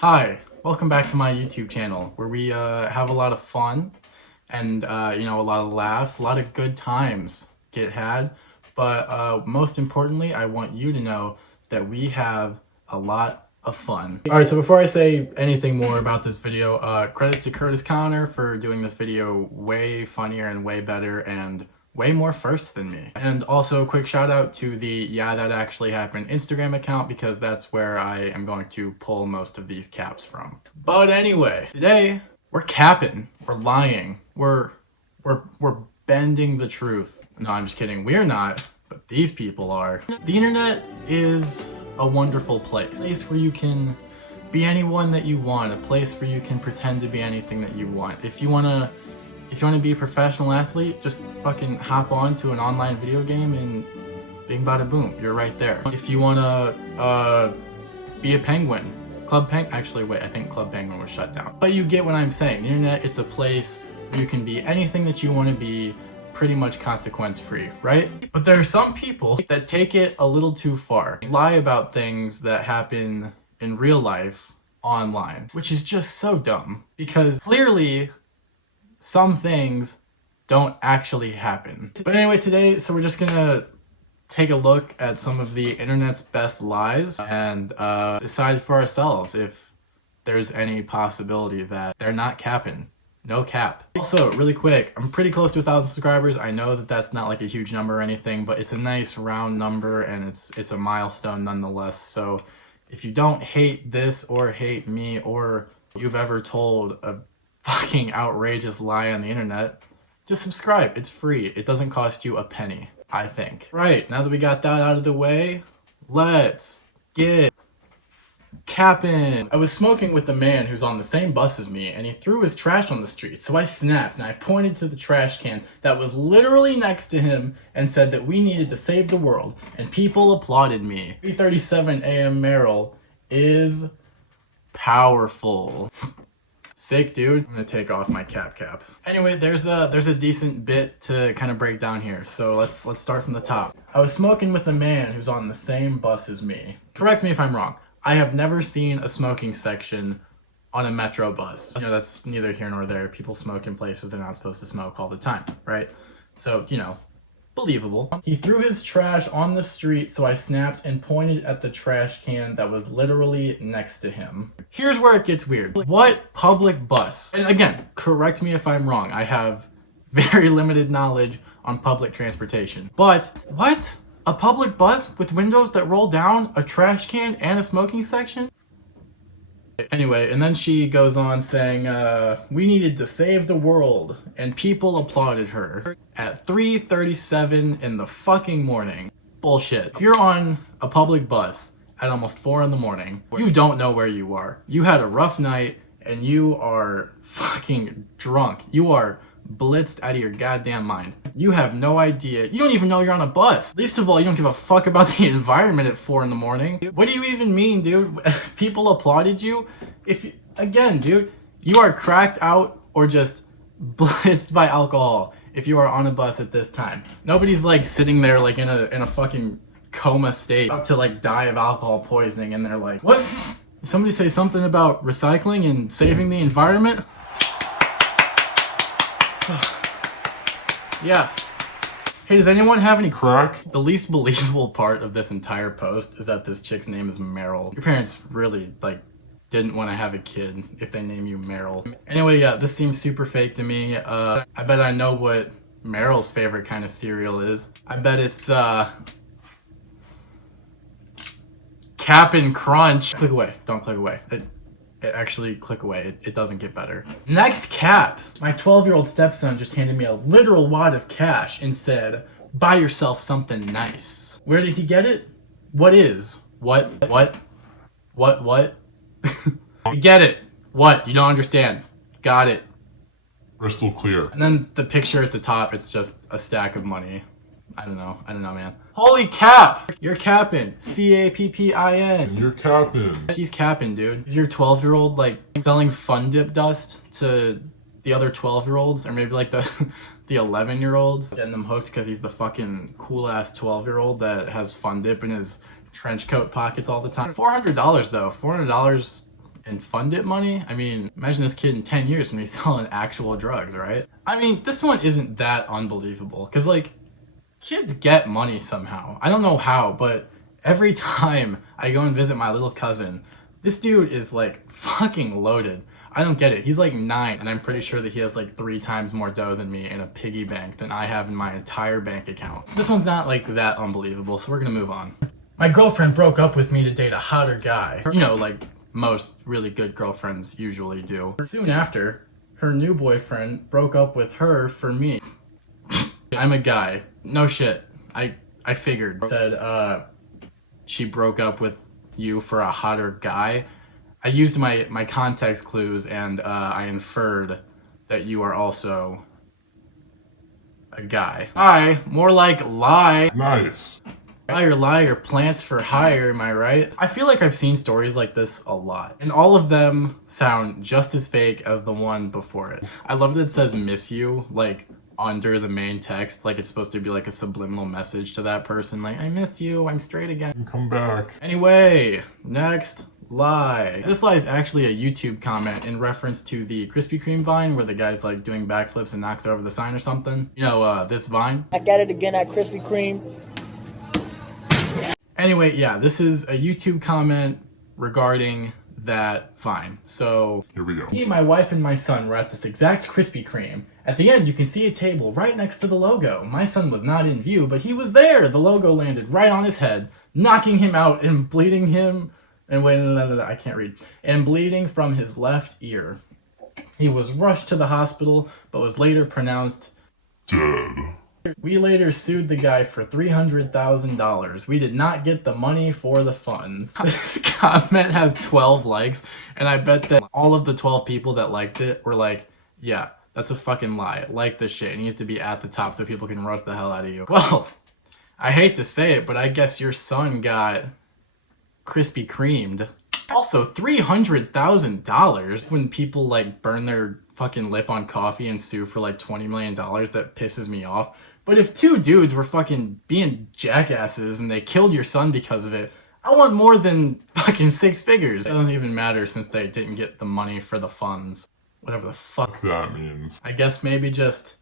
Hi, welcome back to my YouTube channel where we have a lot of fun and a lot of laughs, a lot of good times get had. But most importantly, I want you to know that we have a lot of fun. Alright, so before I say anything more about this video, credit to Curtis Connor for doing this video way funnier and way better and way more firsts than me. And also a quick shout out to the Yeah That Actually Happened Instagram account because that's where I am going to pull most of these caps from. But anyway, today we're capping, we're lying, we're bending the truth. No, I'm just kidding. We're not, but these people are. The internet is a wonderful place. A place where you can be anyone that you want, a place where you can pretend to be anything that you want. If you wanna be a professional athlete, just fucking hop on to an online video game and bing bada boom, you're right there. If you wanna be a penguin, actually wait, I think Club Penguin was shut down. But you get what I'm saying. The internet, it's a place where you can be anything that you want to be, pretty much consequence free, right? But there are some people that take it a little too far. Lie about things that happen in real life online, which is just so dumb because clearly some things don't actually happen. But anyway, today, so we're just gonna take a look at some of the internet's best lies and decide for ourselves if there's any possibility that they're not capping. No cap. Also, really quick, I'm pretty close to 1,000 subscribers. I know that that's not like a huge number or anything, but it's a nice round number and it's a milestone nonetheless. So if you don't hate this or hate me or you've ever told a fucking outrageous lie on the internet, just subscribe. It's free. It doesn't cost you a penny, I think. Right, now that we got that out of the way, let's get capping. I was smoking with a man who's on the same bus as me and he threw his trash on the street, so I snapped and I pointed to the trash can that was literally next to him and said that we needed to save the world, and people applauded me. 3:37 a.m. Merrill is powerful. Sick, dude. I'm gonna take off my cap. Anyway, there's a decent bit to kind of break down here, so let's start from the top. I was smoking with a man who's on the same bus as me. Correct me if I'm wrong. I have never seen a smoking section on a metro bus. You know, that's neither here nor there. People smoke in places they're not supposed to smoke all the time, right? So, believable. He threw his trash on the street, so I snapped and pointed at the trash can that was literally next to him. Here's where it gets weird. What public bus? And again, correct me if I'm wrong. I have very limited knowledge on public transportation. But what? A public bus with windows that roll down, a trash can, and a smoking section? Anyway, and then she goes on saying, we needed to save the world, and people applauded her at 3:37 in the fucking morning. Bullshit. If you're on a public bus at almost 4 in the morning, you don't know where you are. You had a rough night, and you are fucking drunk. You are blitzed out of your goddamn mind. You have no idea. You don't even know you're on a bus. Least of all, you don't give a fuck about the environment at 4 in the morning. What do you even mean, dude? People applauded you? Again, dude, you are cracked out or just blitzed by alcohol if you are on a bus at this time. Nobody's like sitting there like in a fucking coma state about to like die of alcohol poisoning and they're like, what? Did somebody say something about recycling and saving the environment? Yeah. Hey, does anyone have any crack? The least believable part of this entire post is that this chick's name is Meryl. Your parents really, didn't want to have a kid if they name you Meryl. Anyway, yeah, this seems super fake to me. I bet I know what Meryl's favorite kind of cereal is. I bet it's, Cap'n Crunch. Click away. Don't click away. Actually, click away. It doesn't get better. Next cap. My 12-year-old stepson just handed me a literal wad of cash and said, buy yourself something nice. Where did he get it? What is? What? I get it. What? You don't understand. Got it. Crystal clear. And then the picture at the top, it's just a stack of money. I don't know, man. Holy cap! You're capping. C-A-P-P-I-N. You're capping. He's capping, dude. Is your 12-year-old selling fun dip dust to the other 12-year-olds, or maybe the 11-year-olds, getting them hooked because he's the fucking cool-ass 12-year-old that has fun dip in his trench coat pockets all the time? $400 though. $400 and fund it money? I mean, imagine this kid in 10 years when he's selling actual drugs, right? I mean, this one isn't that unbelievable, because, like, kids get money somehow. I don't know how, but every time I go and visit my little cousin, this dude is, like, fucking loaded. I don't get it. He's like 9, and I'm pretty sure that he has like 3 times more dough than me in a piggy bank than I have in my entire bank account. This one's not like that unbelievable, so we're gonna move on. My girlfriend broke up with me to date a hotter guy. You know, like most really good girlfriends usually do. Soon after, her new boyfriend broke up with her for me. I'm a guy. No shit. I figured. Said, she broke up with you for a hotter guy. I used my context clues and I inferred that you are also a guy. More like lie. Nice. Liar, plants for hire, am I right? I feel like I've seen stories like this a lot, and all of them sound just as fake as the one before it. I love that it says miss you, like, under the main text, like it's supposed to be like a subliminal message to that person, like, I miss you, I'm straight again. Come back. Anyway, next lie. This lie is actually a YouTube comment in reference to the Krispy Kreme Vine where the guy's like doing backflips and knocks over the sign or something. You know, this Vine. Back at it again at Krispy Kreme. Anyway, yeah, this is a YouTube comment regarding that Vine. So, Here we go. me, my wife, and my son were at this exact Krispy Kreme. At the end, you can see a table right next to the logo. My son was not in view, but he was there. The logo landed right on his head, knocking him out and bleeding him. And wait, no, I can't read. And bleeding from his left ear. He was rushed to the hospital, but was later pronounced Dead. We later sued the guy for $300,000. We did not get the money for the funds. This comment has 12 likes, and I bet that all of the 12 people that liked it were like, yeah, that's a fucking lie. Like this shit. It needs to be at the top so people can roast the hell out of you. Well, I hate to say it, but I guess your son got Krispy Kremed. Also, $300,000 when people like burn their fucking lip on coffee and sue for like $20 million, that pisses me off. But if 2 dudes were fucking being jackasses and they killed your son because of it, I want more than fucking 6 figures. It doesn't even matter since they didn't get the money for the funds. Whatever the fuck That means. I guess maybe just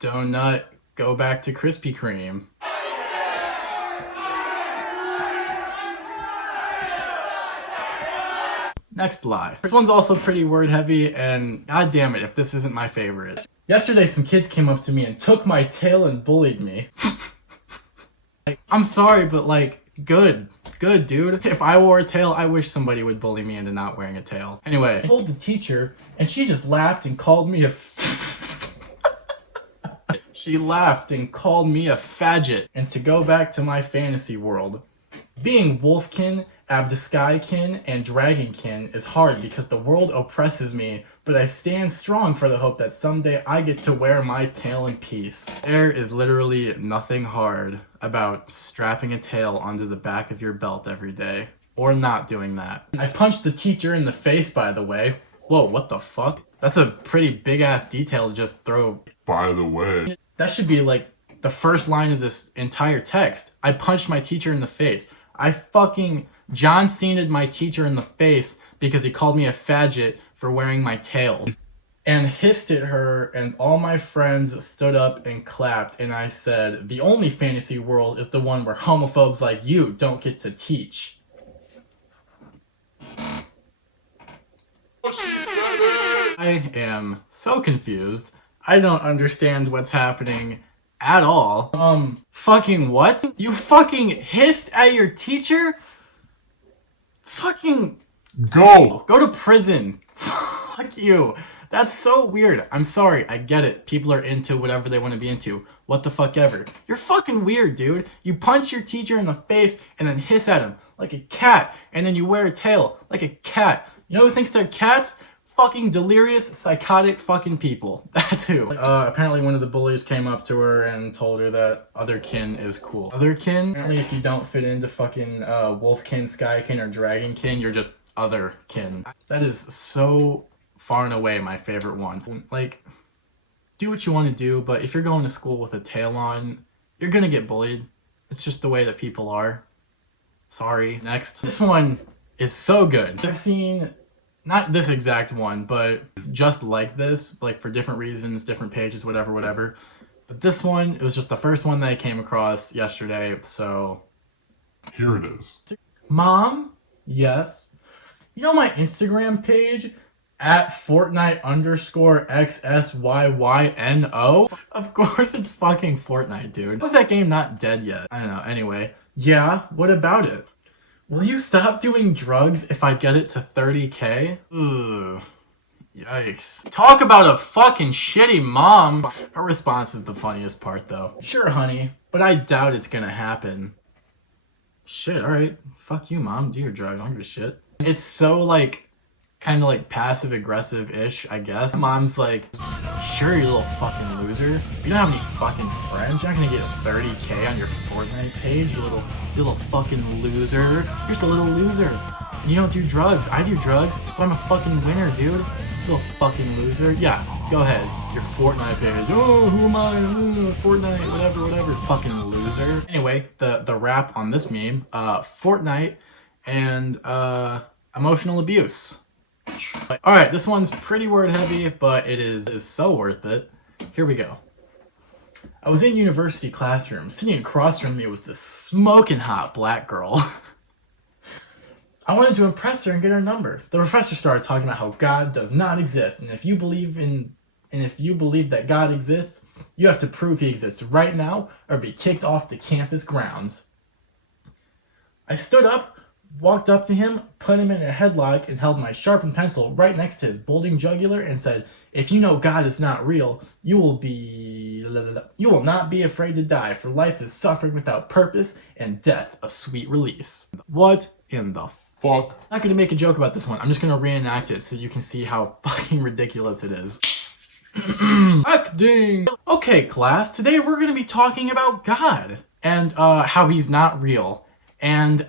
donut, go back to Krispy Kreme. Next lie. This one's also pretty word heavy, and god damn it if this isn't my favorite. Yesterday some kids came up to me and took my tail and bullied me. I'm sorry, but like, good dude. If I wore a tail, I wish somebody would bully me into not wearing a tail. Anyway, I told the teacher, and she just laughed and called me a She laughed and called me a faggot. And to go back to my fantasy world, being wolfkin, Abdeskykin, and Dragonkin is hard because the world oppresses me, but I stand strong for the hope that someday I get to wear my tail in peace. There is literally nothing hard about strapping a tail onto the back of your belt every day, or not doing that. I punched the teacher in the face, by the way. Whoa, what the fuck? That's a pretty big ass detail to just throw. By the way. That should be like the first line of this entire text. I punched my teacher in the face. I fucking John Cena'd my teacher in the face because he called me a faggot for wearing my tail. And hissed at her, and all my friends stood up and clapped, and I said, the only fantasy world is the one where homophobes like you don't get to teach. I am so confused. I don't understand what's happening at all. Fucking what? You fucking hissed at your teacher? Fucking Go! go to prison. Fuck you. That's so weird. I'm sorry, I get it. People are into whatever they want to be into. What the fuck ever. You're fucking weird, dude. You punch your teacher in the face and then hiss at him like a cat, and then you wear a tail like a cat. You know who thinks they're cats? Fucking delirious, psychotic fucking people. That's who. Apparently one of the bullies came up to her and told her that other kin is cool. Other kin? Apparently if you don't fit into fucking wolfkin, skykin, or dragonkin, you're just other kin. That is so far and away my favorite one. Like, do what you want to do, but if you're going to school with a tail on, you're gonna get bullied. It's just the way that people are. Sorry. Next. This one is so good. I've seen Not this exact one, but it's just like this, like for different reasons, different pages, whatever. But this one, it was just the first one that I came across yesterday, so... Here it is. Mom? Yes? You know my Instagram page? At Fortnite_XSYYNO? Of course it's fucking Fortnite, dude. How is that game not dead yet? I don't know, anyway. Yeah, what about it? Will you stop doing drugs if I get it to 30K? Ugh. Yikes. Talk about a fucking shitty mom. Her response is the funniest part though. Sure, honey, but I doubt it's gonna happen. Shit, alright. Fuck you, mom. Do your drug. I don't give a shit. It's so like, kind of like passive aggressive-ish, I guess. Mom's like, sure, you little fucking loser. You don't have any fucking friends. You're not gonna get 30K on your Fortnite page, you little fucking loser. You're just a little loser. And you don't do drugs. I do drugs, so I'm a fucking winner, dude. Little fucking loser. Yeah, go ahead. Your Fortnite page. Oh, who am I? Fortnite, whatever. Fucking loser. Anyway, the rap on this meme, Fortnite and emotional abuse. Alright, this one's pretty word heavy, but it is so worth it. Here we go. I was in university classroom. Sitting across from me was this smoking hot black girl. I wanted to impress her and get her number. The professor started talking about how God does not exist, and if you believe that God exists, you have to prove he exists right now or be kicked off the campus grounds. I stood up, walked up to him, put him in a headlock, and held my sharpened pencil right next to his bulging jugular and said, "If you know God is not real, you will not be afraid to die, for life is suffering without purpose and death a sweet release." What in the Fuck. I'm not gonna make a joke about this one. I'm just gonna reenact it so you can see how fucking ridiculous it is. Acting! Okay, class, today we're gonna be talking about God and how he's not real. And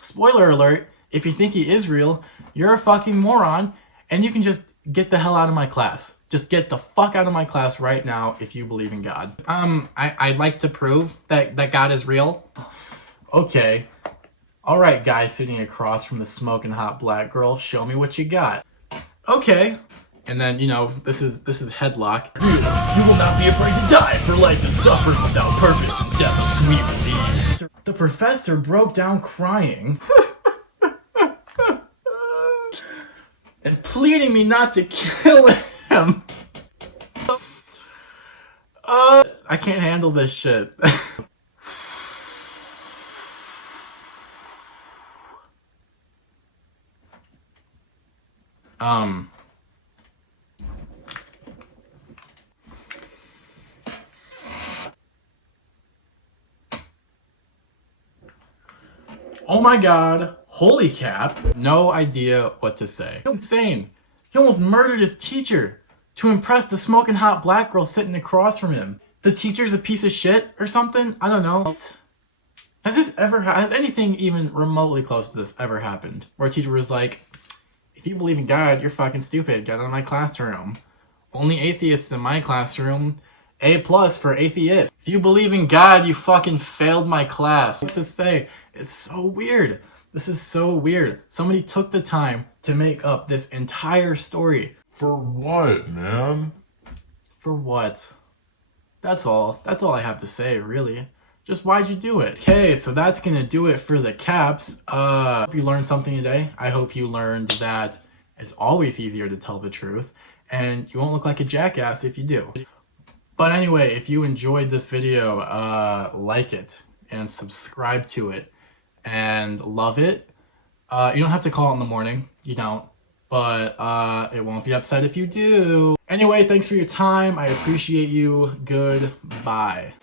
spoiler alert, if you think he is real, you're a fucking moron and you can just get the hell out of my class. Just get the fuck out of my class right now if you believe in God. I'd like to prove that God is real. Okay. Alright, guy sitting across from the smoking hot black girl, show me what you got. Okay. And then, you know, this is headlock. You will not be afraid to die, for life is suffering without purpose and death a sweet release. The professor broke down crying and pleading me not to kill him. I can't handle this shit. Oh my god, holy cap. No idea what to say. Insane. He almost murdered his teacher to impress the smoking hot black girl sitting across from him. The teacher's a piece of shit or something? I don't know. Has anything even remotely close to this ever happened? Where a teacher was like, if you believe in God, you're fucking stupid. Get out of my classroom. Only atheists in my classroom. A+ for atheist. If you believe in God, you fucking failed my class. What to say? It's so weird. This is so weird. Somebody took the time to make up this entire story. For what, man? For what? That's all. That's all I have to say, really. Just why'd you do it? Okay, so that's gonna do it for the caps. Hope you learned something today. I hope you learned that it's always easier to tell the truth, and you won't look like a jackass if you do. But anyway, if you enjoyed this video, like it and subscribe to it and love it. You don't have to call it in the morning. You don't. But it won't be upset if you do. Anyway, thanks for your time. I appreciate you. Goodbye.